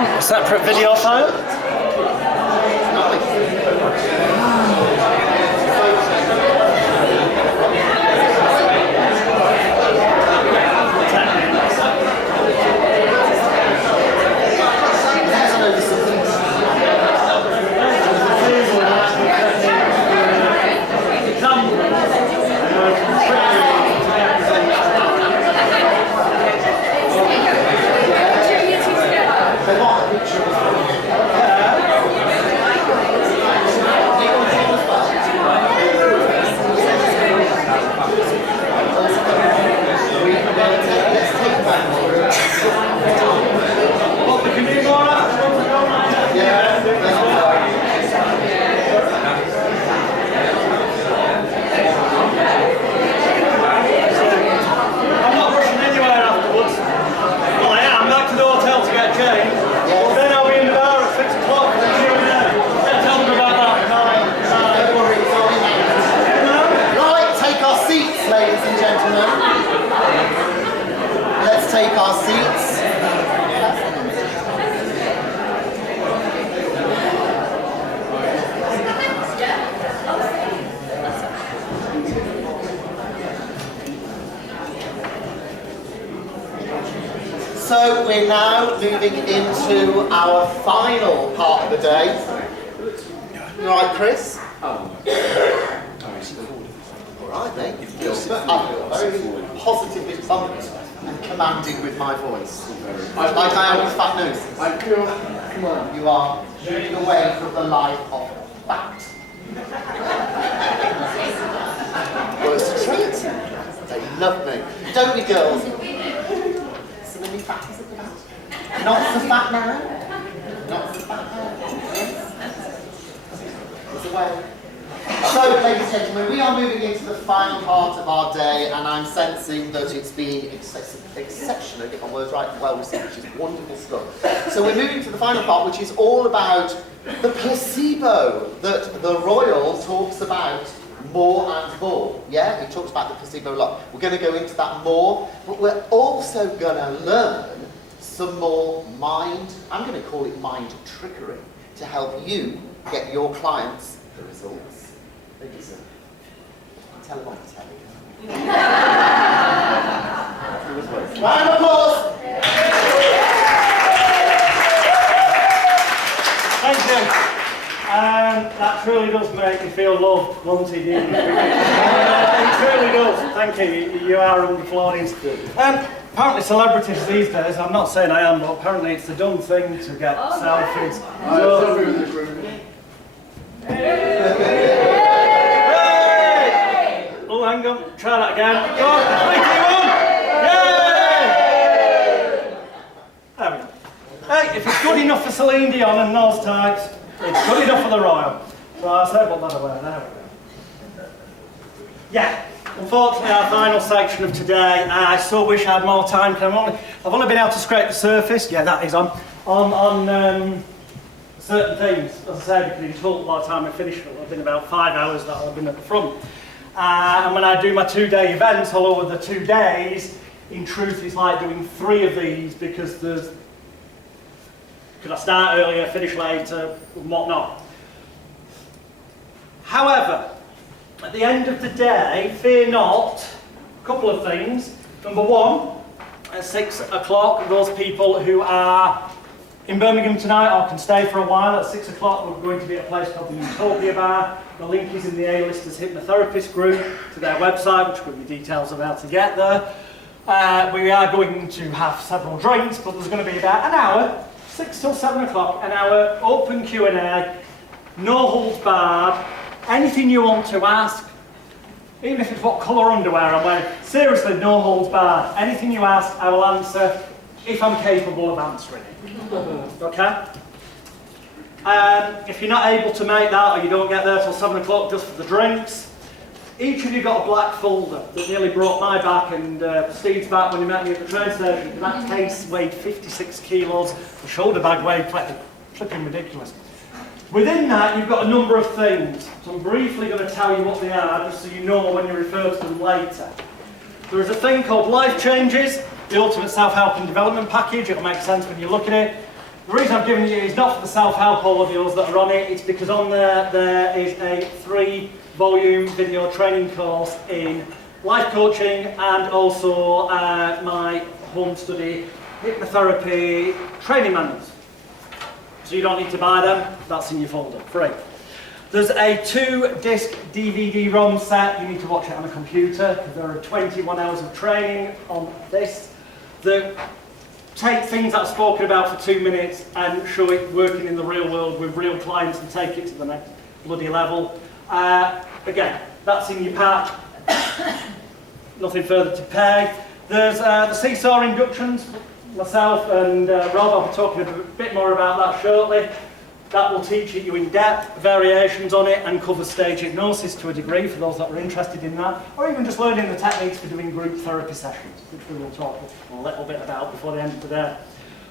on a separate video file. So we're now moving into our final part of the day. You all right, Chris? All right, mate. I feel very positively pumped and commanding with my voice. Like I am with Hypnosis. I feel, come on. You are moving away from the life of fact. Words to treat. They love me. Don't we, girls? So many facts at the back. Not the fat man. Not the fat man. Yes. It's away. So, ladies and gentlemen, we are moving into the final part of our day, and I'm sensing that it's being exceptionally, if my words right, well received, which is wonderful stuff. So we're moving to the final part, which is all about the placebo that the Royal talks about more and more. Yeah, he talks about the placebo a lot. We're going to go into that more, but we're also going to learn some more I'm going to call it mind trickery, to help you get your clients the results they deserve. Tell them on the telly. Round of applause! Thank you. That truly does make me feel loved, wanted, it truly does. Thank you. You are wonderful audience. Apparently celebrities these days, I'm not saying I am, but apparently it's the done thing to get selfies. Oh, hang on, try that again. Go on, 3, 2, 1. Yay! There we go. Hey, if it's good enough for Celine Dion and those types, it's good enough for the Royal. So I'll say what that away. There we go. Yeah, unfortunately our final section of today, I so wish I had more time, because I've only been able to scrape the surface, yeah that is on certain things, as I say, because it took a lot of time to finish it. I've been about 5 hours that I've been at the front. And when I do my 2-day events all over the 2 days, in truth it's like doing 3 of these, because could I start earlier, finish later, and whatnot. However, at the end of the day, fear not, a couple of things. Number one, at 6 o'clock, those people who are in Birmingham tonight or can stay for a while, at 6 o'clock we're going to be at a place called the Encyclopedia Bar. The link is in the A-Listers Hypnotherapist group to their website, which will give you details of how to get there. We are going to have several drinks, but there's going to be about an hour, 6 till 7 o'clock, an hour open Q&A, no holds barred, anything you want to ask, even if it's what colour underwear I'm wearing, seriously, no holds barred. Anything you ask, I will answer if I'm capable of answering it. Okay? If you're not able to make that, or you don't get there till 7 o'clock just for the drinks, each of you got a black folder that nearly broke my back and Steve's back when he met me at the train station. That case weighed 56 kilos, the shoulder bag weighed flipping ridiculous. Within that, you've got a number of things. So I'm briefly going to tell you what they are, just so you know when you refer to them later. There is a thing called Life Changes, the Ultimate Self-Help and Development Package. It'll make sense when you look at it. The reason I've given you is not for the self-help audios that are on it, it's because on there is a 3-volume video training course in life coaching and also my home study hypnotherapy training manuals. So you don't need to buy them, that's in your folder, free. There's a 2-disc DVD-ROM set. You need to watch it on a computer because there are 21 hours of training on this that take things that I've spoken about for 2 minutes and show it working in the real world with real clients and take it to the next bloody level. Again, that's in your pack. Nothing further to pay. There's the seesaw inductions. Myself and Rob, I'll be talking a bit more about that shortly. That will teach you in depth variations on it and cover stage hypnosis to a degree for those that are interested in that, or even just learning the techniques for doing group therapy sessions, which we will talk a little bit about before the end of the day.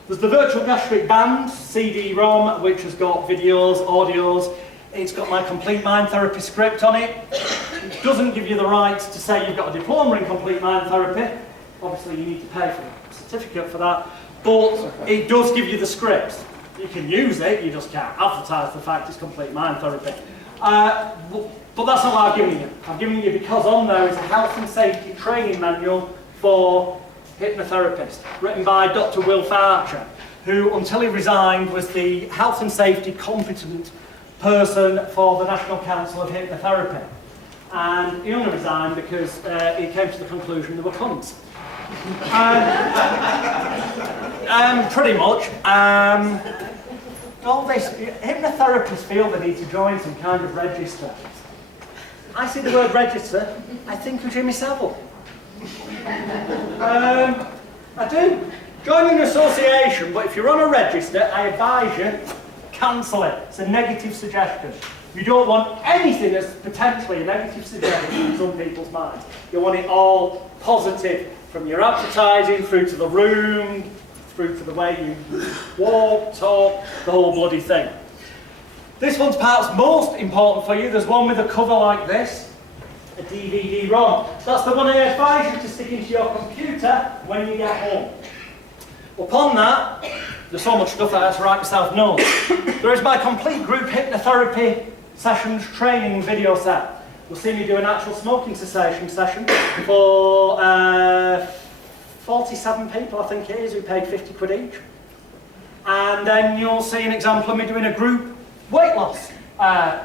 There's the virtual gastric band, CD-ROM, which has got videos, audios. It's got my complete mind therapy script on it. It doesn't give you the rights to say you've got a diploma in complete mind therapy. Obviously you need to pay for a certificate for that, but it does give you the scripts. You can use it, you just can't advertise the fact it's complete mind therapy. But that's not what I've given you. I've given you because on there is a health and safety training manual for hypnotherapists, written by Dr. Wilf Archer, who until he resigned was the health and safety competent person for the National Council of Hypnotherapy. And he only resigned because he came to the conclusion they were cunts. Pretty much. All this, hypnotherapists feel they need to join some kind of register. I see the word register, I think of Jimmy Savile. I do. Join an association, but if you're on a register, I advise you, cancel it. It's a negative suggestion. You don't want anything that's potentially a negative suggestion in some people's minds. You want it all positive, from your advertising through to the room, through to the way you walk, talk, the whole bloody thing. This one's perhaps most important for you. There's one with a cover like this, a DVD-ROM. That's the one I advise you to stick into your computer when you get home. Upon that, there's so much stuff I have to write myself notes. There is my complete group hypnotherapy sessions training video set. You'll see me do an actual smoking cessation session for 47 people, I think it is, who paid 50 quid each. And then you'll see an example of me doing a group weight loss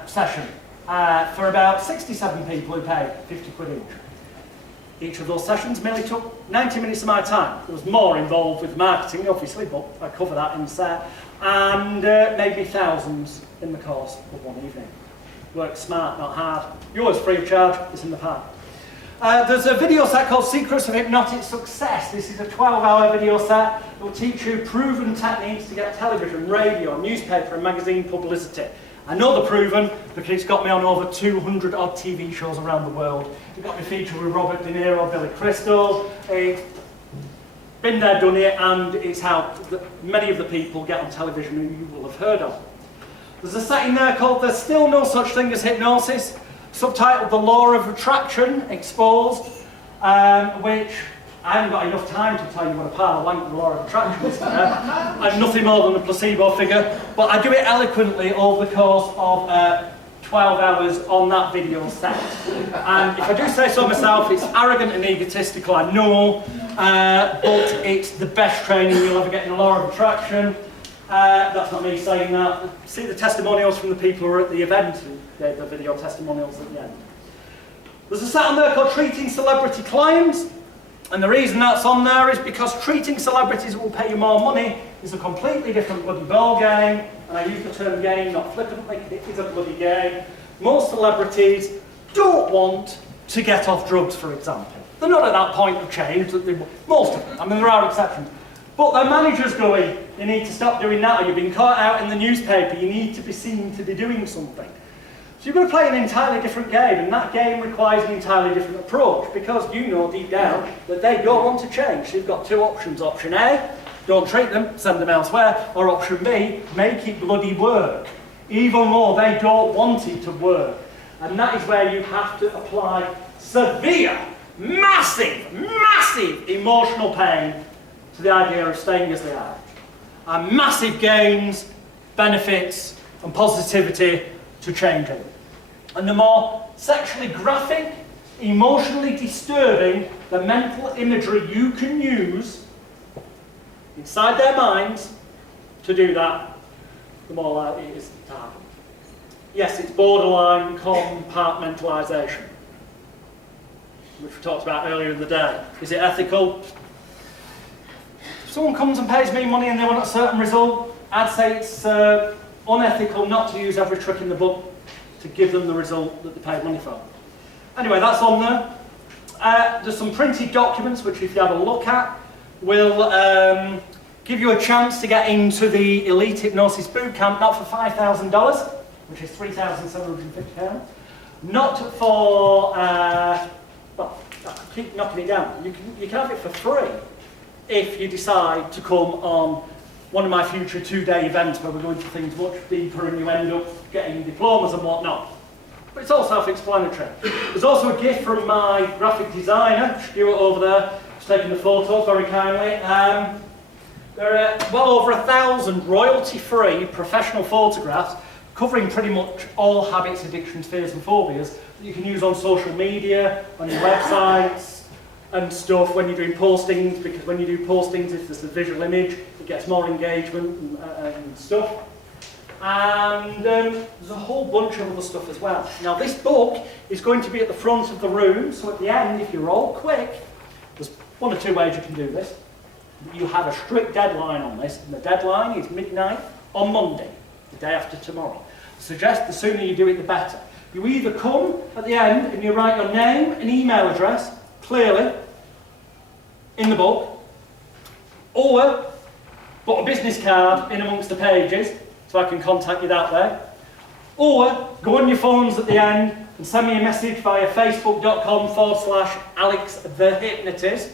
session for about 67 people who paid 50 quid each. Each of those sessions merely took 90 minutes of my time. There was more involved with marketing, obviously, but I cover that in the set. And made me thousands in the course of one evening. Work smart, not hard. Yours free of charge, it's in the pack. There's a video set called Secrets of Hypnotic Success. This is a 12-hour video set that will teach you proven techniques to get television, radio, newspaper and magazine publicity. I know they're proven because it's got me on over 200 odd TV shows around the world. It got me featured with Robert De Niro, Billy Crystal. It's been there, done it, and it's helped many of the people get on television who you will have heard of. There's a set in there called There's Still No Such Thing as Hypnosis, subtitled The Law of Attraction Exposed, which I haven't got enough time to tell you what a pile of wank the Law of Attraction is there. I'm nothing more than a placebo figure, but I do it eloquently over the course of 12 hours on that video set. And if I do say so myself, it's arrogant and egotistical, I know, but it's the best training you'll ever get in the Law of Attraction. That's not me saying that. See the testimonials from the people who were at the event, who gave the video testimonials at the end. There's a set on there called Treating Celebrity Clients, and the reason that's on there is because treating celebrities who will pay you more money is a completely different bloody ball game, and I use the term game not flippantly, it is a bloody game. Most celebrities don't want to get off drugs, for example. They're not at that point of change, most of them, I mean there are exceptions. But their manager's going, you need to stop doing that, or you've been caught out in the newspaper, you need to be seen to be doing something. So you've got to play an entirely different game, and that game requires an entirely different approach, because you know deep down that they don't want to change. So you've got two options. Option A, don't treat them, send them elsewhere, or option B, make it bloody work, even though they don't want it to work. And that is where you have to apply severe, massive, massive emotional pain to the idea of staying as they are. and massive gains, benefits, and positivity to changing. And the more sexually graphic, emotionally disturbing the mental imagery you can use inside their minds to do that, the more likely it is to happen. Yes, it's borderline compartmentalisation, which we talked about earlier in the day. Is it ethical? If someone comes and pays me money and they want a certain result, I'd say it's unethical not to use every trick in the book to give them the result that they paid money for. Anyway, that's on there. There's some printed documents which, if you have a look at, will give you a chance to get into the Elite Hypnosis Bootcamp, not for $5,000, which is £3,750, not for, well, I keep knocking it down. You can have it for free if you decide to come on one of my future 2-day events where we're going to things much deeper and you end up getting diplomas and whatnot. But it's all self-explanatory. There's also a gift from my graphic designer, Stuart over there, who's taken the photos very kindly. There are well over 1,000 royalty-free professional photographs covering pretty much all habits, addictions, fears and phobias that you can use on social media, on your websites and stuff when you're doing postings, because when you do postings, if there's a visual image, it gets more engagement and stuff. And there's a whole bunch of other stuff as well. Now this book is going to be at the front of the room, so at the end, if you're all quick, there's one or two ways you can do this. You have a strict deadline on this, and the deadline is midnight on Monday, the day after tomorrow. I suggest the sooner you do it, the better. You either come at the end and you write your name and email address clearly in the book, or put a business card in amongst the pages so I can contact you that way, or go on your phones at the end and send me a message via facebook.com/AlexTheHypnotist,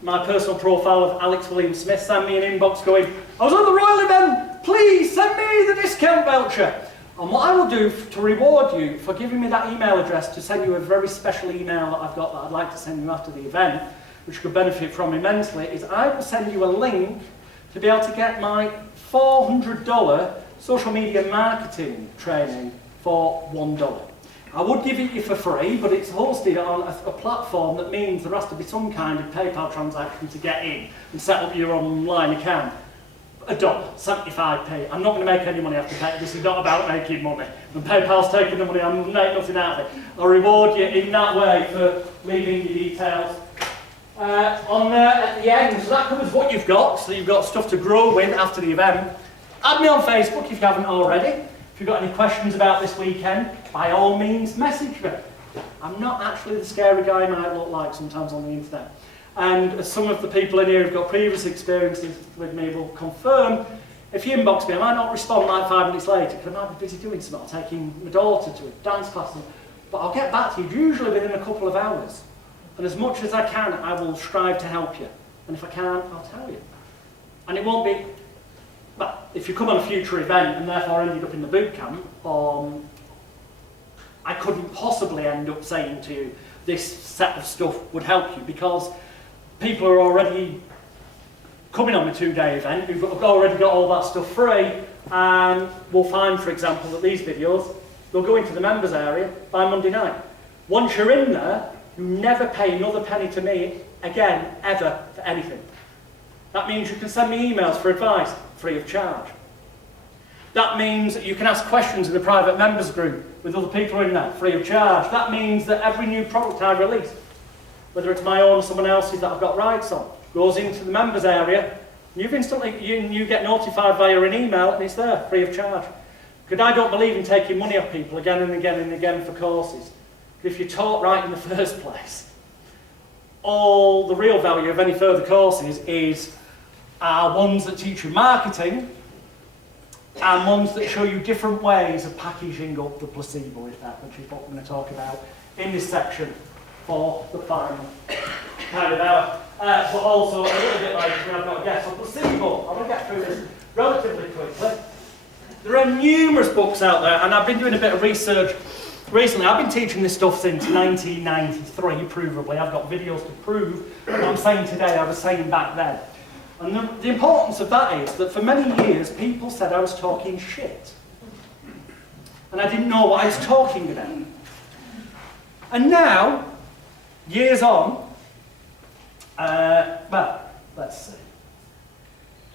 my personal profile of Alex William Smith. Send me an inbox going, I was at the Royal event, please send me the discount voucher. And what I will do to reward you for giving me that email address to send you a very special email that I've got that I'd like to send you after the event, which you could benefit from immensely, is I will send you a link to be able to get my $400 social media marketing training for $1. I would give it you for free, but it's hosted on a platform that means there has to be some kind of PayPal transaction to get in and set up your online account. $1, 75p. I'm not going to make any money after pay. This is not about making money. When PayPal's taking the money, I'm making nothing out of it. I'll reward you in that way for leaving your details on there at the end. So that covers what you've got. So you've got stuff to grow with after the event. Add me on Facebook if you haven't already. If you've got any questions about this weekend, by all means, message me. I'm not actually the scary guy I might look like sometimes on the internet. And as some of the people in here who've got previous experiences with me will confirm, if you inbox me, I might not respond like 5 minutes later because I might be busy doing something, taking my daughter to a dance class, but I'll get back to you usually within a couple of hours. And as much as I can, I will strive to help you. And if I can't, I'll tell you. And it won't be, but if you come on a future event and therefore ended up in the boot camp, I couldn't possibly end up saying to you, this set of stuff would help you, because people are already coming on a 2-day event who've already got all that stuff free, and we'll find, for example, that these videos, they'll go into the members area by Monday night. Once you're in there, you never pay another penny to me again, ever, for anything. That means you can send me emails for advice, free of charge. That means that you can ask questions in the private members group with other people in there, free of charge. That means that every new product I release, whether it's my own or someone else's that I've got rights on, goes into the members area, and you get notified via an email, and it's there, free of charge. Because I don't believe in taking money off people again and again and again for courses. If you're taught right in the first place, all the real value of any further courses are ones that teach you marketing and ones that show you different ways of packaging up the placebo effect, which is what we're going to talk about in this section for the final kind of hour. But also a little bit later, I've got a guess on placebo. I want to get through this relatively quickly. There are numerous books out there, and I've been doing a bit of research recently. I've been teaching this stuff since 1993, provably. I've got videos to prove what I'm saying today I was saying back then. And the importance of that is that for many years people said I was talking shit. And I didn't know what I was talking about. And now, years on, well, let's see.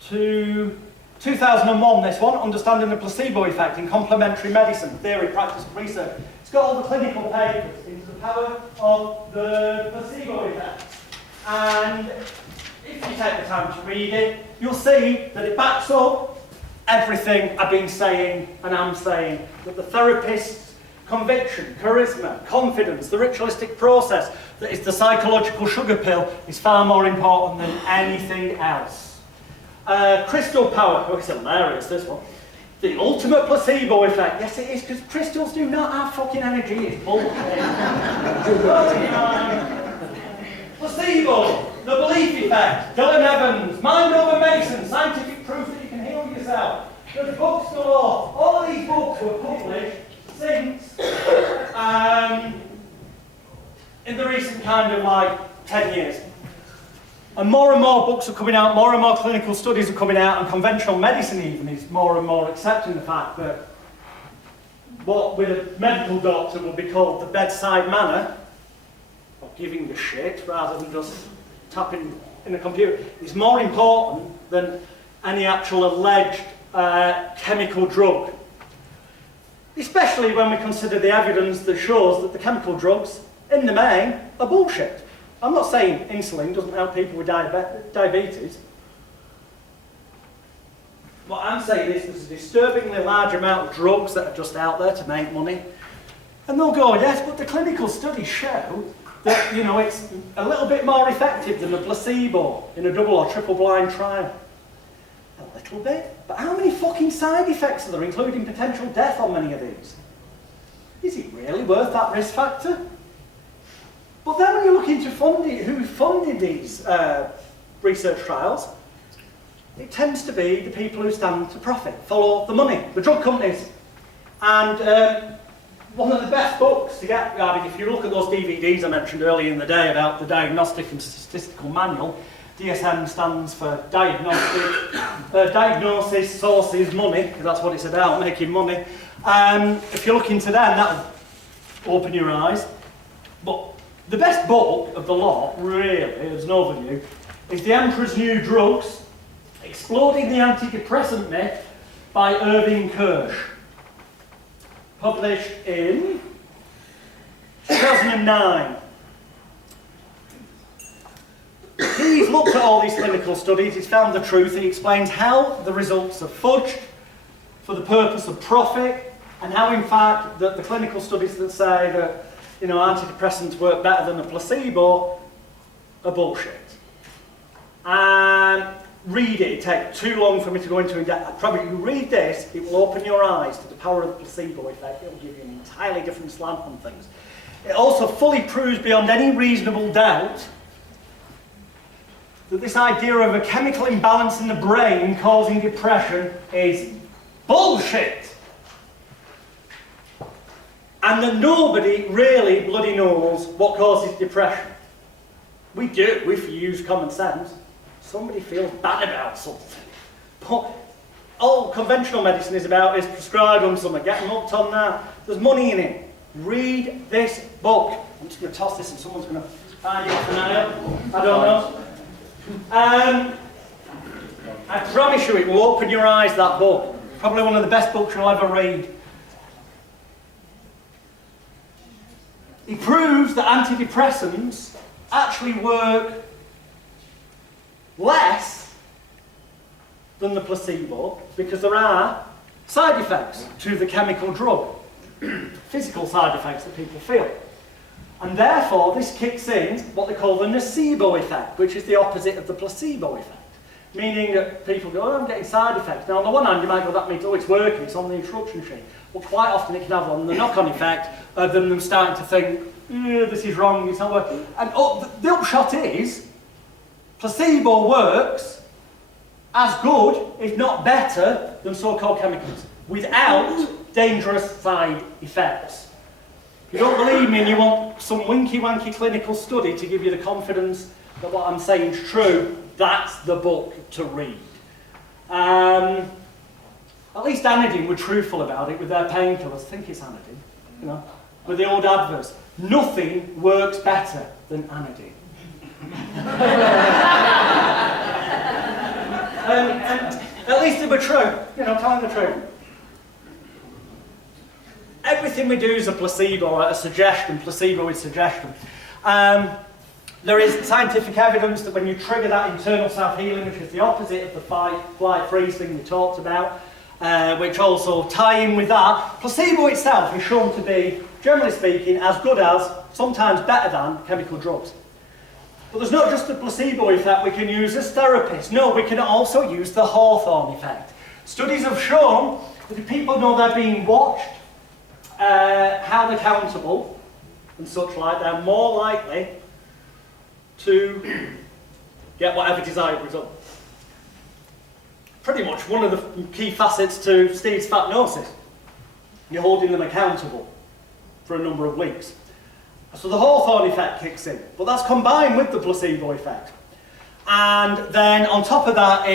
To 2001, this one, Understanding the Placebo Effect in Complementary Medicine, Theory, Practice and Research. It's got all the clinical papers into the power of the placebo effect. And if you take the time to read it, you'll see that it backs up everything I've been saying and am saying, that the therapist's conviction, charisma, confidence, the ritualistic process that is the psychological sugar pill is far more important than anything else. Crystal power, oh, it's hilarious, this one. The ultimate placebo effect. Yes, it is, because crystals do not have fucking energy. It's bullshit. Placebo, the belief effect. Dylan Evans, Mind Over Medicine, scientific proof that you can heal yourself. There's books galore. All of these books were published since in the recent kind of like 10 years. And more books are coming out, more and more clinical studies are coming out, and conventional medicine even is more and more accepting the fact that what with a medical doctor would be called the bedside manner, or giving the shit rather than just tapping in a computer, is more important than any actual alleged chemical drug. Especially when we consider the evidence that shows that the chemical drugs, in the main, are bullshit. I'm not saying insulin doesn't help people with diabetes. What I'm saying is there's a disturbingly large amount of drugs that are just out there to make money. And they'll go, yes, but the clinical studies show that, you know, it's a little bit more effective than a placebo in a double or triple blind trial. A little bit? But how many fucking side effects are there, including potential death on many of these? Is it really worth that risk factor? But then when you look into who funded these research trials, it tends to be the people who stand to profit, follow the money, the drug companies. And one of the best books to get, I mean, if you look at those DVDs I mentioned earlier in the day about the Diagnostic and Statistical Manual, DSM stands for Diagnosis, Sources, Money, because that's what it's about, making money. If you look into them, that'll open your eyes. But the best book of the lot, really, as an overview, is The Emperor's New Drugs, Exploding the Antidepressant Myth by Irving Kirsch. Published in 2009. He's looked at all these clinical studies, he's found the truth, he explains how the results are fudged for the purpose of profit, and how in fact that the clinical studies that say that, you know, antidepressants work better than a placebo are bullshit. And read it. It takes too long for me to go into depth. Probably you read this, it will open your eyes to the power of the placebo effect. It will give you an entirely different slant on things. It also fully proves beyond any reasonable doubt that this idea of a chemical imbalance in the brain causing depression is bullshit. And that nobody really bloody knows what causes depression. We do, if you use common sense. Somebody feels bad about something. But all conventional medicine is about is prescribe them something, get them hooked on that. There's money in it. Read this book. I'm just going to toss this and someone's going to find it tonight. I don't know. I promise you it will open your eyes, that book. Probably one of the best books you'll ever read. He proves that antidepressants actually work less than the placebo because there are side effects to the chemical drug, physical side effects that people feel. And therefore this kicks in what they call the nocebo effect, which is the opposite of the placebo effect. Meaning that people go, oh, I'm getting side effects. Now on the one hand you might go, that means, oh, it's working, it's on the instruction sheet. But quite often it can have on the knock-on effect of them starting to think, this is wrong, it's not working. And the upshot is, placebo works as good, if not better, than so-called chemicals, without dangerous side effects. If you don't believe me and you want some winky-wanky clinical study to give you the confidence that what I'm saying is true, that's the book to read. At least Anadine were truthful about it with their painkillers. I think it's Anadine, you know, with the old adverts. Nothing works better than Anadine. and at least they were true, you know, telling the truth. Everything we do is a placebo, a suggestion. Placebo is suggestion. There is scientific evidence that when you trigger that internal self-healing, which is the opposite of the fight, flight, freeze thing we talked about, which also tie in with that, placebo itself is shown to be, generally speaking, as good as, sometimes better than, chemical drugs. But there's not just the placebo effect we can use as therapists. No, we can also use the Hawthorne effect. Studies have shown that if people know they're being watched, held accountable, and such like, they're more likely to get whatever desired result. Pretty much one of the key facets to Steve's Hypnosis. You're holding them accountable for a number of weeks. So the Hawthorne effect kicks in, but that's combined with the placebo effect. And then on top of that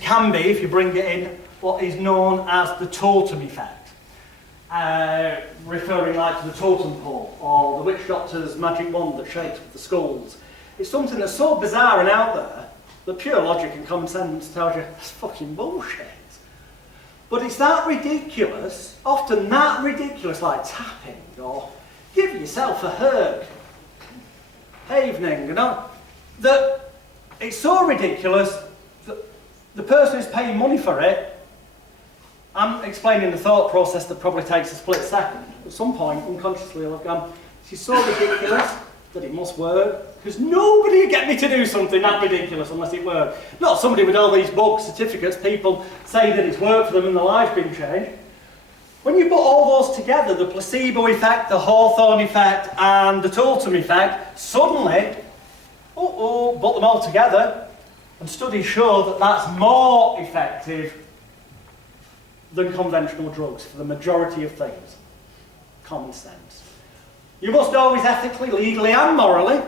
can be, if you bring it in, what is known as the totem effect. Referring like to the totem pole, or the witch doctor's magic wand that shakes with the skulls. It's something that's so bizarre and out there that pure logic and common sense tells you it's fucking bullshit. But it's that ridiculous, often that ridiculous, like tapping or give yourself a hug, evening, you know, that it's so ridiculous that the person who's paying money for it, I'm explaining the thought process that probably takes a split second. At some point, unconsciously, I've gone, this is so ridiculous that it must work, because nobody would get me to do something that ridiculous unless it worked. Not somebody with all these books, certificates, people say that it's worked for them and their life's been changed. When you put all those together, the placebo effect, the Hawthorne effect, and the totem effect, suddenly, put them all together, and studies show that that's more effective than conventional drugs for the majority of things. Common sense. You must always ethically, legally and morally,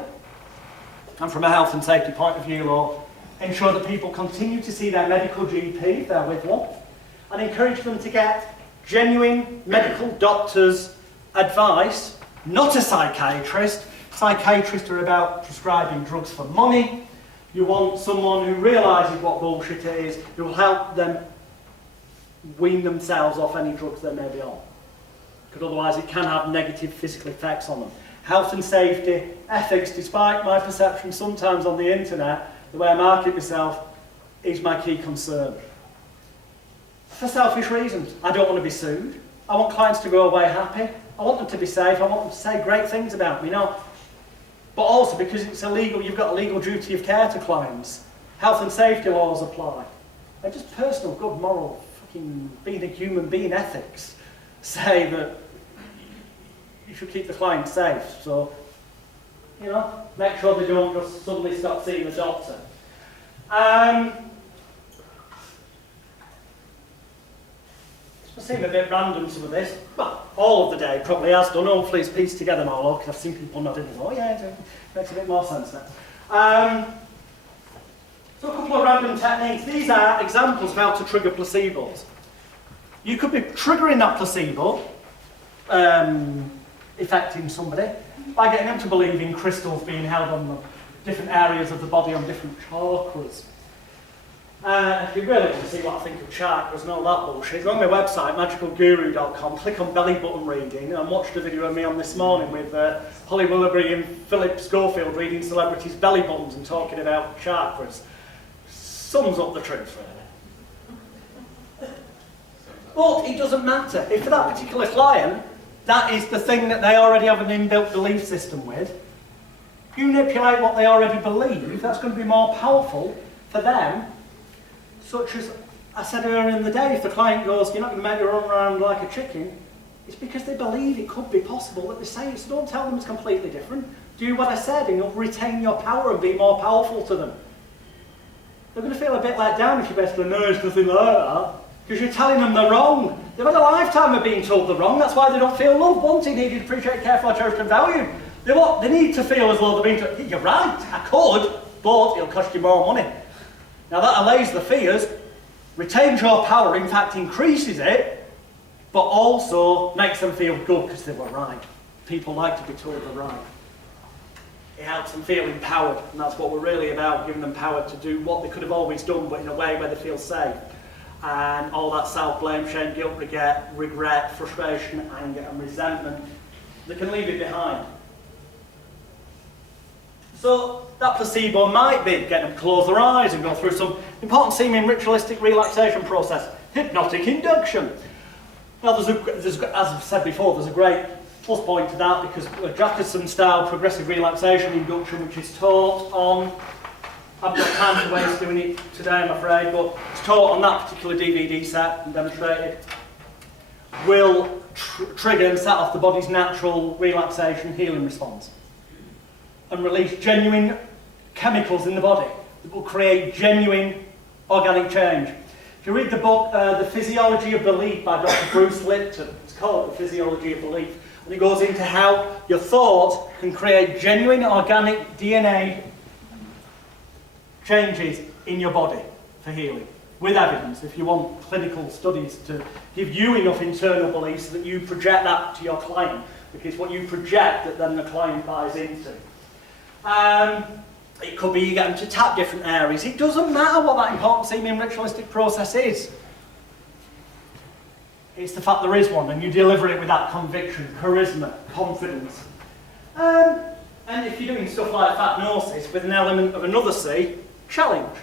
and from a health and safety point of view, ensure that people continue to see their medical GP if they're with one, and encourage them to get genuine medical doctor's advice, not a psychiatrist. Psychiatrists are about prescribing drugs for money. You want someone who realises what bullshit it is, who will help them wean themselves off any drugs they may be on. Because otherwise it can have negative physical effects on them. Health and safety, ethics, despite my perception sometimes on the internet, the way I market myself is my key concern. For selfish reasons. I don't want to be sued. I want clients to go away happy. I want them to be safe. I want them to say great things about me. No. But also because it's illegal, you've got a legal duty of care to clients. Health and safety laws apply. They're just personal, good, moral, fucking being a human being ethics say that you should keep the client safe. So, you know, make sure they don't just suddenly stop seeing the doctor. It seems a bit random, some of this. Well, all of the day probably has done. Hopefully it's pieced together more, because I've seen people nodding and go, oh yeah, it makes a bit more sense now. So a couple of random techniques. These are examples of how to trigger placebos. You could be triggering that placebo, affecting somebody, by getting them to believe in crystals being held on the different areas of the body on different chakras. If you really want to see what I think of chakras and all that bullshit, go on my website, magicalguru.com, click on belly button reading, and watch the video of me on this morning with Holly Willoughby and Philip Schofield reading celebrities' belly buttons and talking about chakras. Sums up the truth, really. But it doesn't matter. If for that particular client, that is the thing that they already have an inbuilt belief system with, you manipulate what they already believe, that's going to be more powerful for them. Such as I said earlier in the day, if the client goes, you're not going to make me run around like a chicken, it's because they believe it could be possible that they say it. So don't tell them it's completely different. Do what I said and you'll retain your power and be more powerful to them. They're going to feel a bit let down if you basically know it's nothing like that, because you're telling them they're wrong. They've had a lifetime of being told they're wrong. That's why they don't feel loved, wanted, needed, appreciated, cared for, cherished and valued. They need to feel as though they're being told, you're right, I could, but it'll cost you more money. Now that allays the fears, retains your power, in fact increases it, but also makes them feel good because they were right. People like to be told they're right. It helps them feel empowered, and that's what we're really about, giving them power to do what they could have always done, but in a way where they feel safe. And all that self-blame, shame, guilt, regret, frustration, anger and resentment, they can leave it behind. So that placebo might be getting them to close their eyes and go through some important seeming ritualistic relaxation process, hypnotic induction. Now as I've said before, there's a great plus point to that because Jefferson style progressive relaxation induction, which is taught on, I've got time to waste doing it today I'm afraid, but it's taught on that particular DVD set and demonstrated, will trigger and set off the body's natural relaxation healing response and release genuine chemicals in the body that will create genuine organic change. If you read the book The Physiology of Belief by Dr. Bruce Lipton, it's called The Physiology of Belief, and it goes into how your thoughts can create genuine organic DNA changes in your body for healing, with evidence, if you want clinical studies to give you enough internal beliefs that you project that to your client, because what you project that then the client buys into. It could be you get them to tap different areas. It doesn't matter what that important seeming ritualistic process is. It's the fact there is one, and you deliver it with that conviction, charisma, confidence. And if you're doing stuff like Hypnosis with an element of another C, challenge.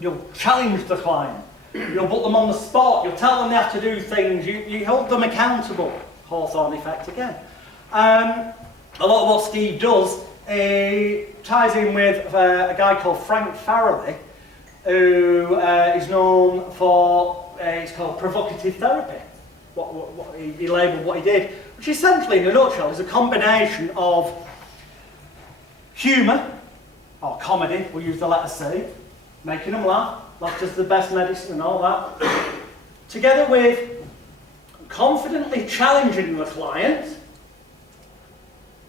You'll challenge the client. You'll put them on the spot. You'll tell them they have to do things. You hold them accountable. Hawthorne effect again. A lot of what Steve does ties in with a guy called Frank Farrelly, who is known for, it's called provocative therapy. What he labelled what he did, which essentially in a nutshell is a combination of humour, or comedy, we'll use the letter C, making them laugh, laughter's the best medicine and all that, together with confidently challenging the client,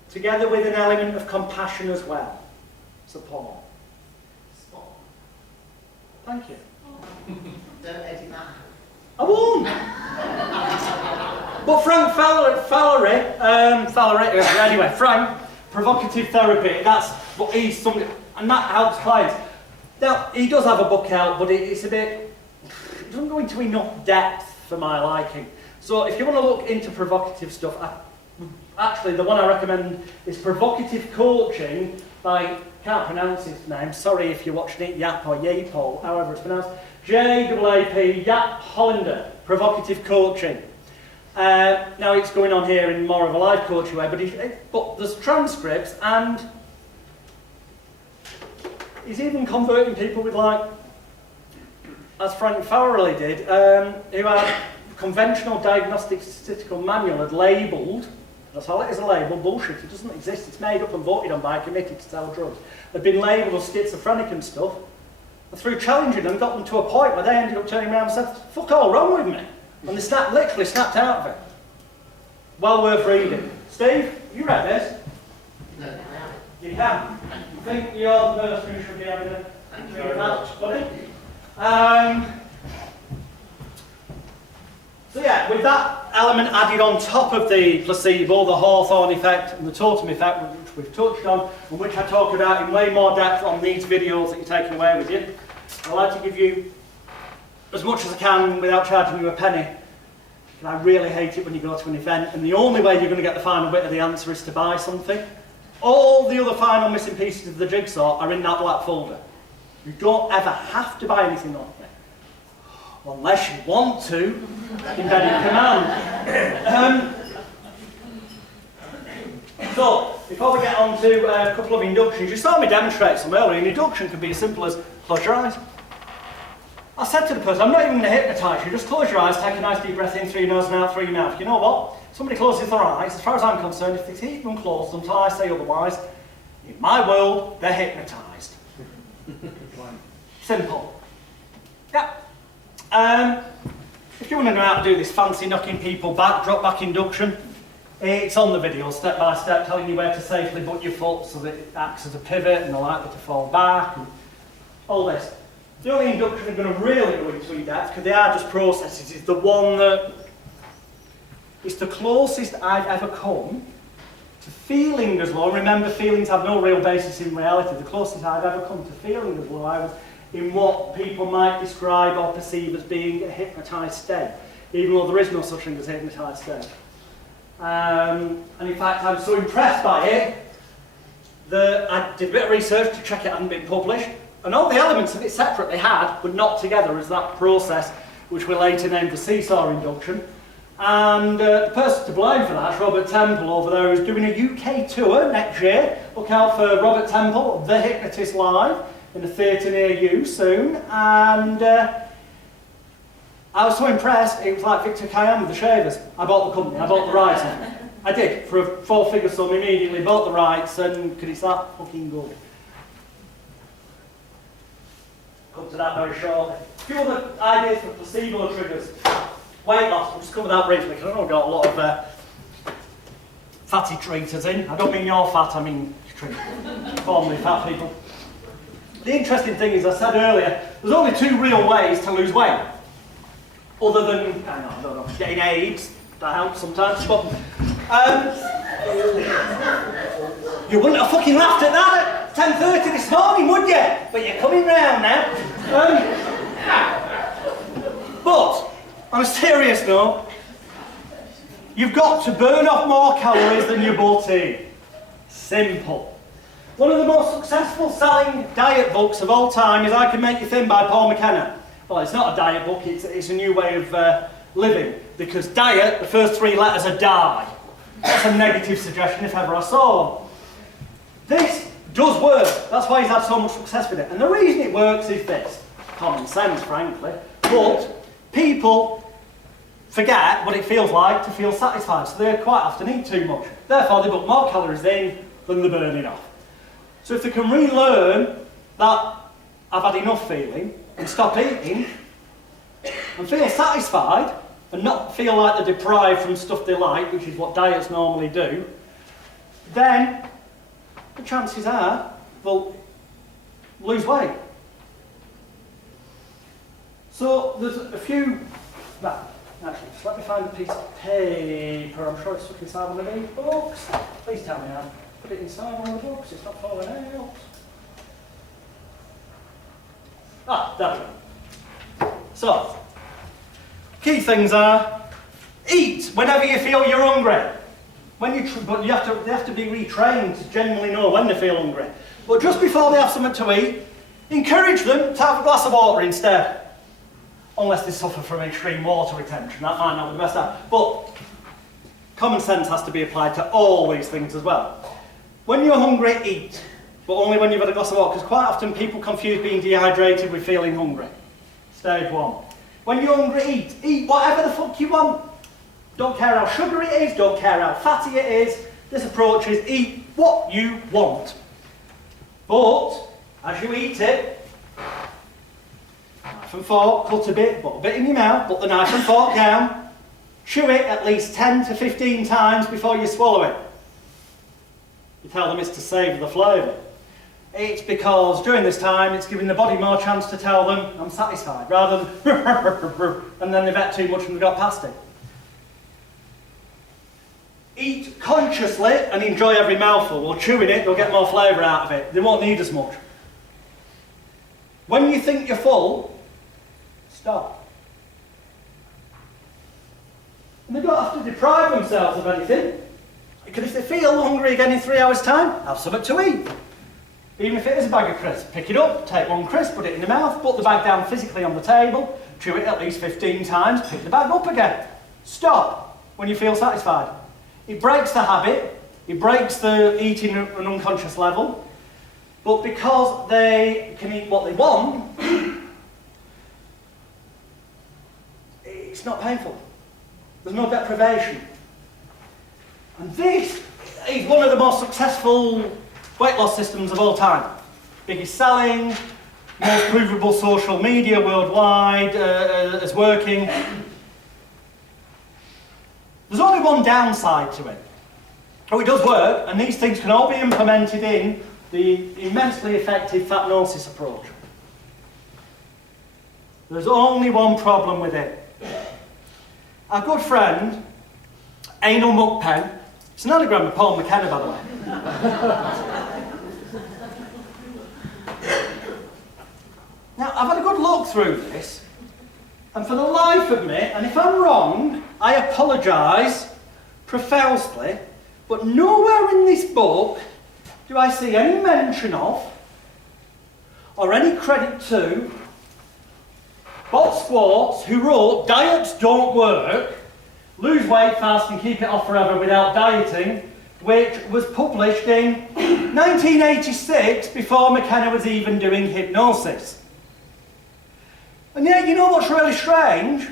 together with an element of compassion as well. Support. Thank you. Don't edit that. I won't. But Frank Farrelly, anyway, Frank, provocative therapy, that's what he's something, and that helps clients. Now, he does have a book out, but it's a bit, it doesn't go into enough depth for my liking. So if you want to look into provocative stuff, actually the one I recommend is Provocative Coaching by, can't pronounce his name, sorry if you're watching it, Yap or Yapo, however it's pronounced, J-A-A-P, Yap Hollander, Provocative Coaching. Now it's going on here in more of a life coaching way, but there's transcripts, and he's even converting people with, like, as Frank Farrelly did, who had conventional diagnostic statistical manual had labelled, that's all it is, a label, bullshit, it doesn't exist, it's made up and voted on by a committee to sell drugs, had been labelled as schizophrenic and stuff, and through challenging them got them to a point where they ended up turning around and said, fuck all wrong with me, and they literally snapped out of it. Well worth reading. Steve, you read this? No, I haven't. You can. You think you're the person who should be having a read that, buddy? So yeah, with that element added on top of the placebo, the Hawthorne effect and the totem effect, which we've touched on, and which I talk about in way more depth on these videos that you're taking away with you, I'd like to give you as much as I can without charging you a penny. And I really hate it when you go to an event and the only way you're going to get the final bit of the answer is to buy something. All the other final missing pieces of the jigsaw are in that black folder. You don't ever have to buy anything off me. Unless you want to, embedded command. So, before we get on to a couple of inductions, you saw me demonstrate some earlier. An induction can be as simple as close your eyes. I said to the person, I'm not even going to hypnotise you, just close your eyes, take a nice deep breath in through your nose and out through your mouth. You know what? Somebody closes their eyes, as far as I'm concerned, if they keep them closed until I say otherwise, in my world, they're hypnotised. Simple. Yeah. If you want to know how to do this fancy knocking people back, drop back induction, It's on the video, step by step, telling you where to safely put your foot so that it acts as a pivot and they're likely to fall back, and all this. The only induction I'm going to really go into in depth, because they are just processes, is the one that is the closest I've ever come to feeling as low. Remember, feelings have no real basis in reality. The closest I've ever come to feeling as low, I was in what people might describe or perceive as being a hypnotised state, even though there is no such thing as a hypnotised state. And in fact, I was so impressed by it that I did a bit of research to check it hadn't been published, and all the elements of it separately had were knocked together as that process, which we later named the seesaw induction. And the person to blame for that is Robert Temple over there, who's doing a UK tour next year. Look out for Robert Temple, The Hypnotist Live, in a theatre near you soon. And I was so impressed, it was like Victor Kayan with the shavers. I bought the company, I bought the rights. I did, for a 4-figure sum, immediately bought the rights, and because it's that fucking good. Come to that very shortly. A few other ideas for placebo triggers. Weight loss, we'll just cover that briefly, because I know I've got a lot of fatty treaters in. I don't mean your fat, I mean formerly fat people. The interesting thing is, I said earlier, there's only 2 real ways to lose weight. Other than, I don't know, getting AIDS, that helps sometimes, but you wouldn't have fucking laughed at that at 10:30 this morning, would you? But you're coming round now. But, on a serious note, you've got to burn off more calories than your butt-in. Simple. One of the most successful selling diet books of all time is I Can Make You Thin by Paul McKenna. Well, it's not a diet book, it's a new way of living. Because diet, the first 3 letters are die. That's a negative suggestion if ever I saw one. This does work. That's why he's had so much success with it. And the reason it works is this. Common sense, frankly. But people forget what it feels like to feel satisfied. So they quite often eat too much. Therefore, they put more calories in than they're burning off. So if they can relearn that I've had enough feeling and stop eating and feel satisfied and not feel like they're deprived from stuff they like, which is what diets normally do, then the chances are they'll lose weight. So there's a few, well, actually, just let me find a piece of paper. I'm sure it's stuck inside one of these books. Please tell me I've put it inside one of the books, it's not falling out. Ah, there we go. So, key things are, eat whenever you feel you're hungry. But they have to be retrained to genuinely know when they feel hungry. But just before they have something to eat, encourage them to have a glass of water instead. Unless they suffer from extreme water retention, that might not be the best time. But common sense has to be applied to all these things as well. When you're hungry, eat. But only when you've had a glass of water, because quite often people confuse being dehydrated with feeling hungry. Stage 1. When you're hungry, eat. Eat whatever the fuck you want. Don't care how sugary it is, don't care how fatty it is. This approach is eat what you want. But, as you eat it, knife and fork, cut a bit, put a bit in your mouth, put the knife and fork down, chew it at least 10 to 15 times before you swallow it. You tell them it's to savour the flavour. It's because during this time it's giving the body more chance to tell them I'm satisfied, rather than and then they've ate too much and they've got past it. Eat consciously and enjoy every mouthful. While chewing it, they'll get more flavour out of it. They won't need as much. When you think you're full, stop. And they don't have to deprive themselves of anything. Because if they feel hungry again in 3 hours' time, have something to eat. Even if it is a bag of crisps, pick it up, take one crisp, put it in your mouth, put the bag down physically on the table, chew it at least 15 times, pick the bag up again. Stop when you feel satisfied. It breaks the habit, it breaks the eating at an unconscious level, but because they can eat what they want, it's not painful. There's no deprivation. And this is one of the most successful weight loss systems of all time. Biggest selling, most provable social media worldwide as working. There's only one downside to it. Oh, it does work, and these things can all be implemented in the immensely effective Hypnosis approach. There's only one problem with it. Our good friend, Anal Muckpen, it's an anagram of Paul McKenna, by the way. Now, I've had a good look through this, and for the life of me, and if I'm wrong, I apologise profusely, but nowhere in this book do I see any mention of, or any credit to, Bob Squartz, who wrote Diets Don't Work, Lose Weight Fast and Keep It Off Forever Without Dieting, which was published in 1986, before McKenna was even doing hypnosis. And yet, you know what's really strange?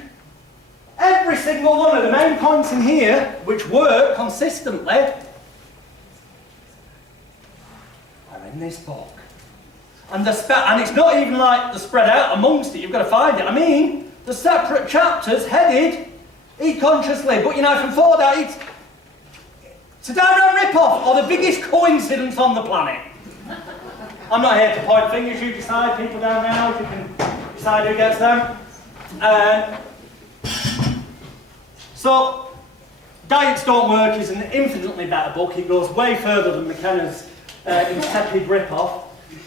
Every single one of the main points in here, which work consistently, are in this book. And it's not even like they're spread out amongst it, you've got to find it. I mean, the separate chapters headed Eat Consciously, but you know, from for that, it's a direct rip-off, or the biggest coincidence on the planet. I'm not here to point fingers, you decide, people down there, if you can decide who gets them. So, Diets Don't Work is an infinitely better book. It goes way further than McKenna's insipid rip-off,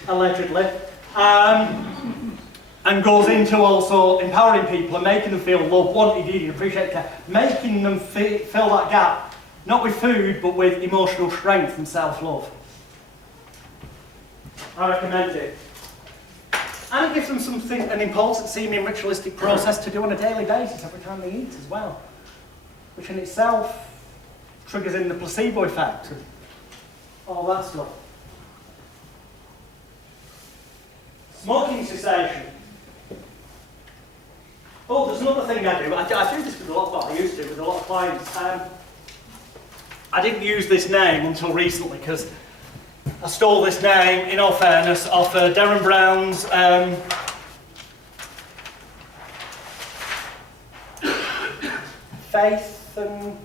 allegedly, and goes into also empowering people and making them feel loved, wanted, needed, appreciated, care, making them fill that gap, not with food, but with emotional strength and self-love. I recommend it. And it gives them something, an important, seeming ritualistic process to do on a daily basis every time they eat as well, which in itself triggers in the placebo effect and all that stuff. Smoking cessation. Oh, there's another thing I do. I do this with a lot, well, I used to with a lot of clients. I didn't use this name until recently because I stole this name, in all fairness, off Derren Brown's Faith and...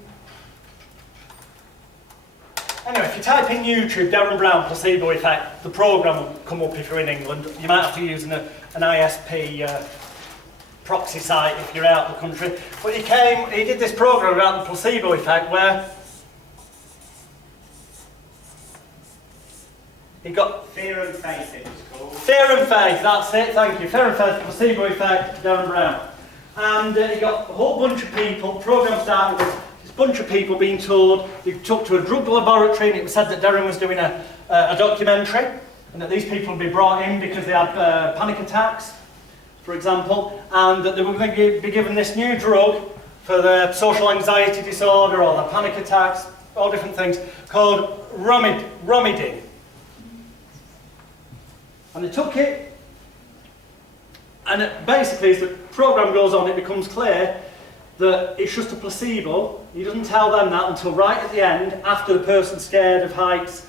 Anyway, if you type in YouTube, Derren Brown, placebo effect, the programme will come up if you're in England. You might have to use an ISP proxy site if you're out of the country. But he did this programme about the placebo effect where he got... Fear and Faith, it was called. Fear and Faith, that's it, thank you. Fear and Faith, placebo effect, Derren Brown. And he got a whole bunch of people, programme started with this bunch of people being told, they took to a drug laboratory and it was said that Derren was doing a documentary and that these people would be brought in because they had panic attacks, for example, and that they were going to be given this new drug for their social anxiety disorder or their panic attacks, all different things, called Romidin. And they took it, and basically as the programme goes on, it becomes clear that it's just a placebo. He doesn't tell them that until right at the end, after the person's scared of heights,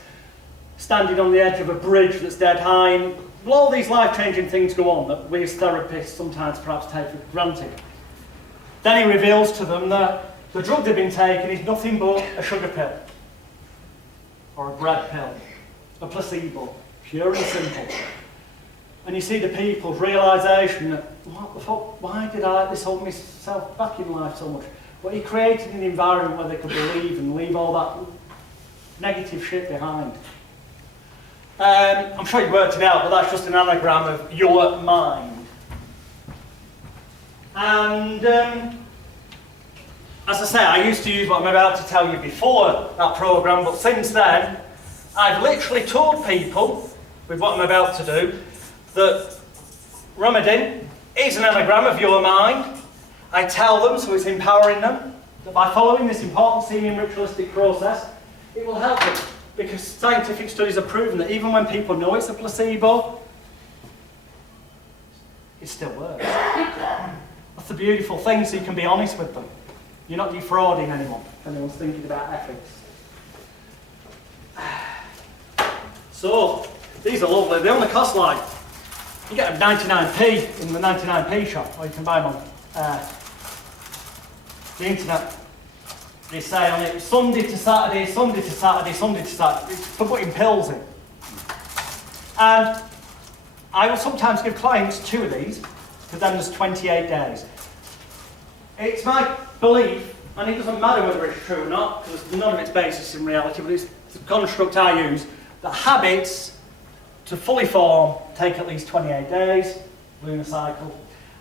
standing on the edge of a bridge that's dead high, and all these life-changing things go on that we as therapists sometimes perhaps take for granted. Then he reveals to them that the drug they've been taking is nothing but a sugar pill, or a bread pill, a placebo. Pure and simple. And you see the people's realisation that, what the fuck, why did I let this hold myself back in life so much? Well, he created an environment where they could believe and leave all that negative shit behind. I'm sure you worked it out, but that's just an anagram of your mind. And as I say, I used to use what I'm about to tell you before that programme, but since then, I've literally told people, with what I'm about to do, that Romidin is an anagram of your mind. I tell them, so it's empowering them, that by following this important seeming ritualistic process, it will help them. Because scientific studies have proven that even when people know it's a placebo, it still works. That's the beautiful thing, so you can be honest with them. You're not defrauding anyone, if anyone's thinking about ethics. So, these are lovely. They only cost like, you get them 99p in the 99p shop, or you can buy them on the internet. they say on it Sunday to Saturday, Sunday to Saturday, Sunday to Saturday. It's for putting pills in. And I will sometimes give clients 2 of these, because then there's 28 days. It's my belief, and it doesn't matter whether it's true or not, because none of its basis in reality, but it's the construct I use, that habits to fully form take at least 28 days, lunar cycle,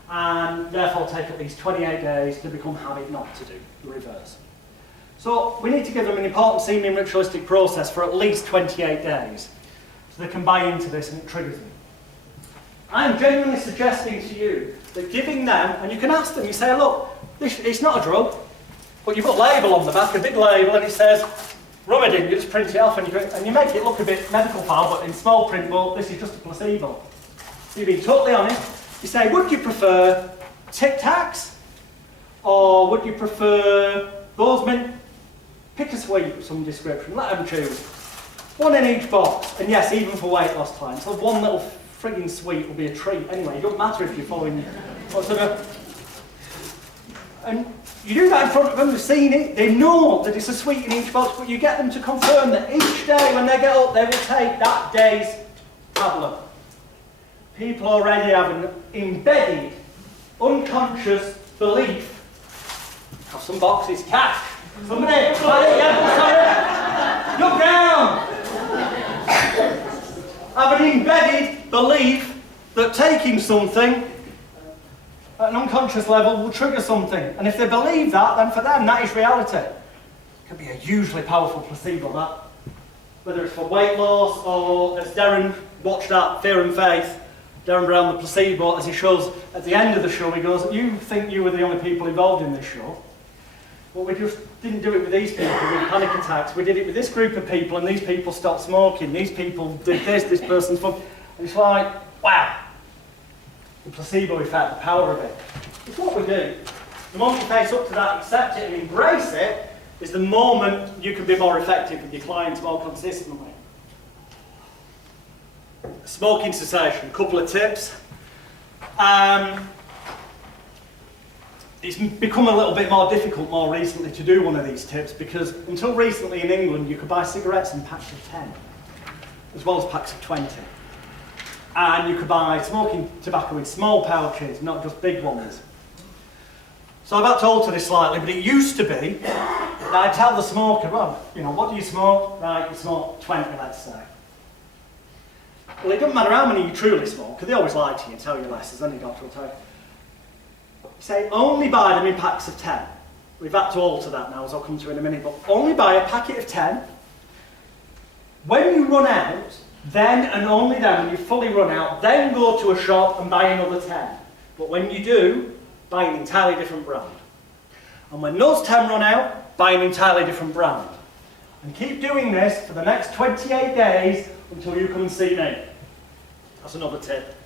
and therefore take at least 28 days to become habit not to do, the reverse. So we need to give them an important seeming ritualistic process for at least 28 days, so they can buy into this and it triggers them. I am genuinely suggesting to you that giving them, and you can ask them, you say, look, it's not a drug, but you put a label on the back, a big label, and it says, rub it in, you just print it off, and you make it look a bit medical file, but in small print, well, this is just a placebo. So you're being totally honest. You say, would you prefer Tic Tacs, or would you prefer those mint? Pick a sweet of some description, let them choose. 1 in each box, and yes, even for weight loss clients, so 1 little frigging sweet will be a treat anyway. It doesn't matter if you're following what's sort of. And you do that in front of them, they've seen it, they know that it's a sweet in each box, but you get them to confirm that each day when they get up, they will take that day's tablet. People already have an embedded, unconscious belief. Have some boxes, cash. Somebody, look down. Have an embedded belief that taking something at an unconscious level will trigger something. And if they believe that, then for them, that is reality. It can be a hugely powerful placebo, that. Whether it's for weight loss, or as Darren watched that Fear and Faith, Darren Brown, the placebo, as he shows at the end of the show, he goes, you think you were the only people involved in this show. Well, we just didn't do it with these people with panic attacks. We did it with this group of people, and these people stopped smoking. These people did this person's fun. And it's like, wow. The placebo effect, the power of it. It's what we do. The moment you face up to that, accept it and embrace it, is the moment you can be more effective with your clients more consistently. Smoking cessation, a couple of tips. It's become a little bit more difficult more recently to do one of these tips, because until recently in England you could buy cigarettes in packs of 10, as well as packs of 20. And you could buy smoking tobacco in small pouches, not just big ones. So I've had to alter this slightly, but it used to be that I'd tell the smoker, well, you know, what do you smoke? Right, you smoke 20, let's say. Well, it doesn't matter how many you truly smoke, because they always lie to you and tell you less, as any doctor will tell you. You say, only buy them in packs of 10. We've had to alter that now, as I'll come to in a minute, but only buy a packet of 10. When you run out, then and only then, when you fully run out, then go to a shop and buy another 10. But when you do, buy an entirely different brand. And when those 10 run out, buy an entirely different brand. And keep doing this for the next 28 days until you come and see me. That's another tip.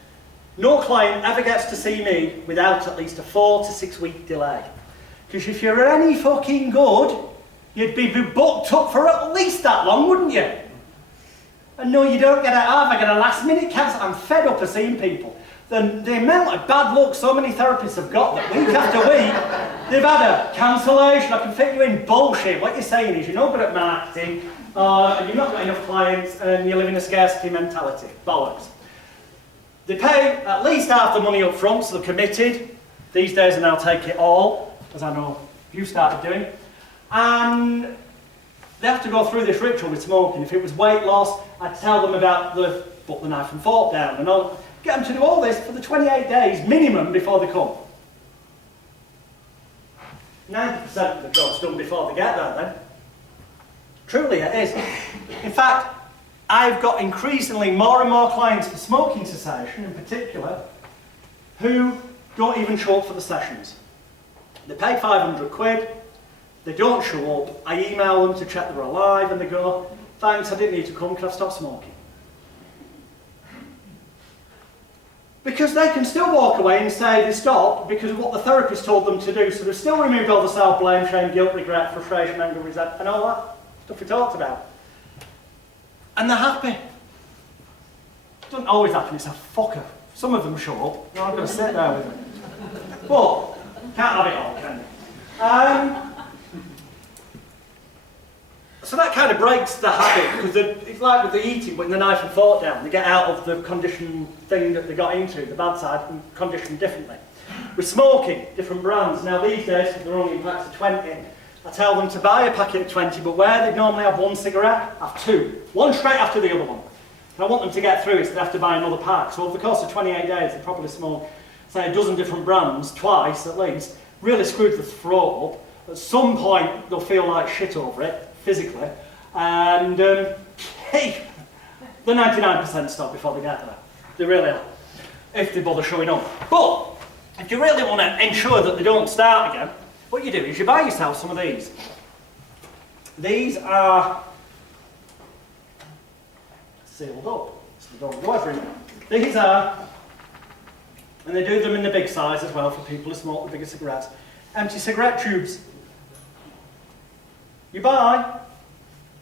No client ever gets to see me without at least a 4 to 6 week delay. Because if you're any fucking good, you'd be booked up for at least that long, wouldn't you? And no, you don't get it. Oh, I get a last minute cancel. I'm fed up of seeing people. The amount of bad luck so many therapists have got that week after week, they've had a cancellation. I can fit you in bullshit. What you're saying is you're not good at marketing, you've not got enough clients, and you live in a scarcity mentality. Bollocks. They pay at least half the money up front, so they're committed. These days, and I'll take it all, as I know you started doing. And they have to go through this ritual with smoking. If it was weight loss, I'd tell them about put the knife and fork down, and I'll get them to do all this for the 28 days minimum before they come. 90% of the job's done before they get there then. Truly it is. In fact, I've got increasingly more and more clients for smoking cessation in particular who don't even show up for the sessions. They pay 500 quid, they don't show up, I email them to check they're alive and they go, thanks, I didn't need to come, can I stop smoking? Because they can still walk away and say they stopped because of what the therapist told them to do, so they've still removed all the self-blame, shame, guilt, regret, frustration, anger, resentment, and all that stuff we talked about. And they're happy. It doesn't always happen, it's a fucker. Some of them show up, you're not going to sit there with them. But, can't have it all, can you? So that kind of breaks the habit, because it's like with the eating, putting the knife and fork down. They get out of the conditioned thing that they got into, the bad side, and conditioned differently. With smoking, different brands. Now these days, they're only in packs of 20. I tell them to buy a packet of 20, but where they normally have one cigarette, have two. One straight after the other one. And I want them to get through it, so they have to buy another pack. So over the course of 28 days, they probably smoke, say, a dozen different brands, twice at least, really screwed the throat up. At some point, they'll feel like shit over it, physically. And, hey, the 99% stop before they get there. They really are, if they bother showing up. But, if you really want to ensure that they don't start again, what you do is you buy yourself some of these. These are sealed up, so they don't go everywhere. These are, and they do them in the big size as well for people who smoke the bigger cigarettes, empty cigarette tubes. You buy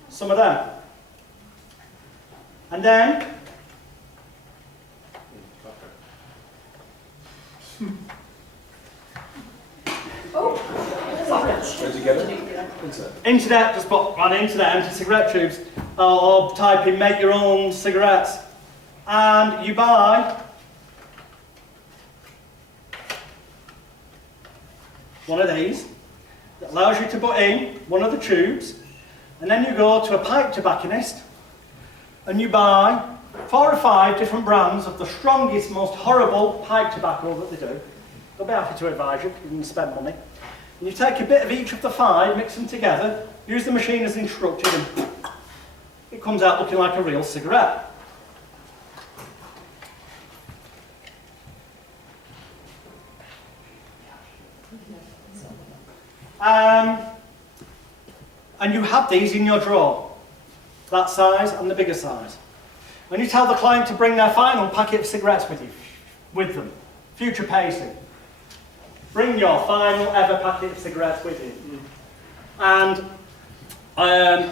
some of them. And then, Where'd you get it? internet, just put on internet empty cigarette tubes, or type in make your own cigarettes, and you buy one of these that allows you to put in one of the tubes, and then you go to a pipe tobacconist and you buy 4 or 5 different brands of the strongest, most horrible pipe tobacco that they do. They'll be happy to advise you, you can spend money. And you take a bit of each of the 5, mix them together, use the machine as instructed, and it comes out looking like a real cigarette. And you have these in your drawer, that size and the bigger size. And you tell the client to bring their final packet of cigarettes with them, future pacing. Bring your final ever packet of cigarettes with you. And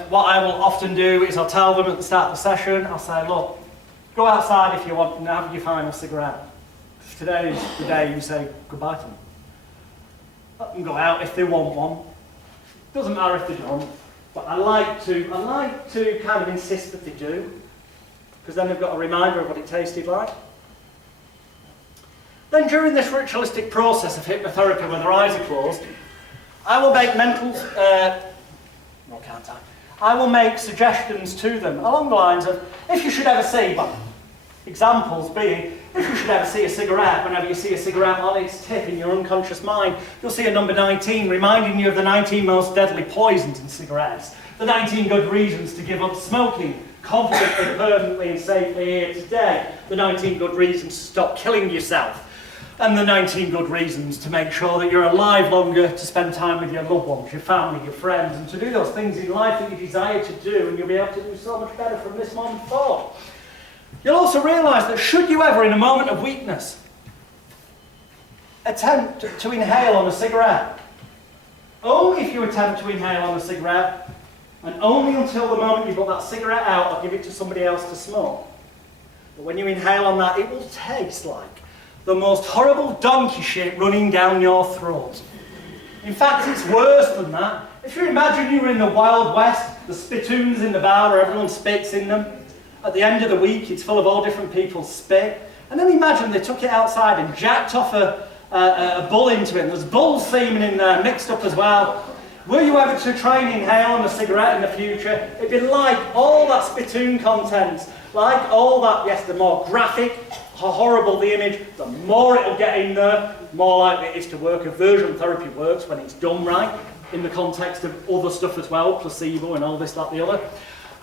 what I will often do is I'll tell them at the start of the session, I'll say, look, go outside if you want and have your final cigarette. Today is the day you say goodbye to them. Let them go out if they want one. Doesn't matter if they don't, but I like to kind of insist that they do, because then they've got a reminder of what it tasted like. Then during this ritualistic process of hypnotherapy when their eyes are closed, I will make I will make suggestions to them along the lines of, if you should ever see, well, examples being, if you should ever see a cigarette, whenever you see a cigarette on its tip in your unconscious mind, you'll see a number 19 reminding you of the 19 most deadly poisons in cigarettes, the 19 good reasons to give up smoking, confidently, permanently and safely here today, the 19 good reasons to stop killing yourself, and the 19 good reasons to make sure that you're alive longer, to spend time with your loved ones, your family, your friends, and to do those things in life that you desire to do, and you'll be able to do so much better from this moment forward. You'll also realise that should you ever, in a moment of weakness, attempt to inhale on a cigarette, only if you attempt to inhale on a cigarette, and only until the moment you put that cigarette out or give it to somebody else to smoke. But when you inhale on that, it will taste like the most horrible donkey shit running down your throat. In fact, it's worse than that. If you imagine you were in the Wild West, the spittoons in the bar where everyone spits in them, at the end of the week it's full of all different people's spit, and then imagine they took it outside and jacked off a bull into it, and there's bull semen in there mixed up as well. Were you ever to try and inhale on a cigarette in the future, it'd be like all that spittoon content, like all that, yes, the more graphic, how horrible the image, the more it'll get in there, the more likely it is to work. Aversion therapy works when it's done right, in the context of other stuff as well, placebo and all this, that, the other.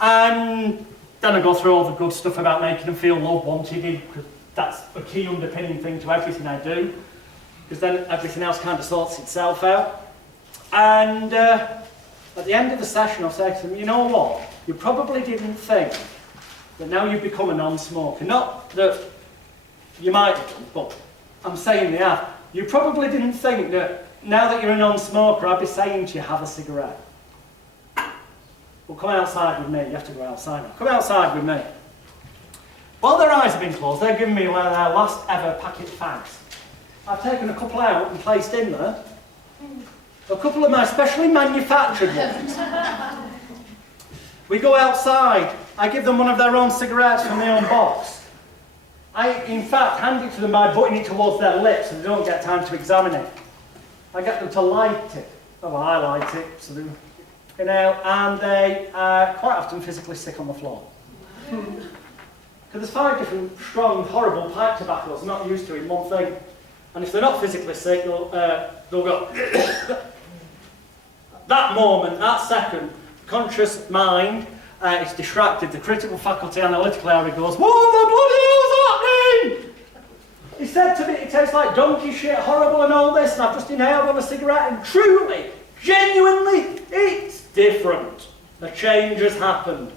And then I go through all the good stuff about making them feel loved, wanted, because that's a key underpinning thing to everything I do, because then everything else kind of sorts itself out. And at the end of the session I'll say to them, you know what, you probably didn't think that now you've become a non-smoker, not that you might have done, but I'm saying they have. You probably didn't think that now that you're a non-smoker, I'd be saying to you, have a cigarette. Well, come outside with me. You have to go outside now. Come outside with me. While their eyes have been closed, they're giving me one of their last ever packet fags. I've taken a couple out and placed in there. A couple of my specially manufactured ones. We go outside. I give them one of their own cigarettes from their own box. I, in fact, hand it to them by putting it towards their lips so they don't get time to examine it. I get them to light it. Oh, well, I light it, so they, you know, and they quite often physically sick on the floor. Because there's 5 different strong, horrible pipe tobaccos they're not used to in one thing. And if they're not physically sick, they'll go. That moment, that second, conscious mind is distracted. The critical faculty analytical area goes, what the bloody hell's happening? He said to me, it tastes like donkey shit, horrible and all this, and I've just inhaled on a cigarette, and truly, genuinely, it's different. A change has happened.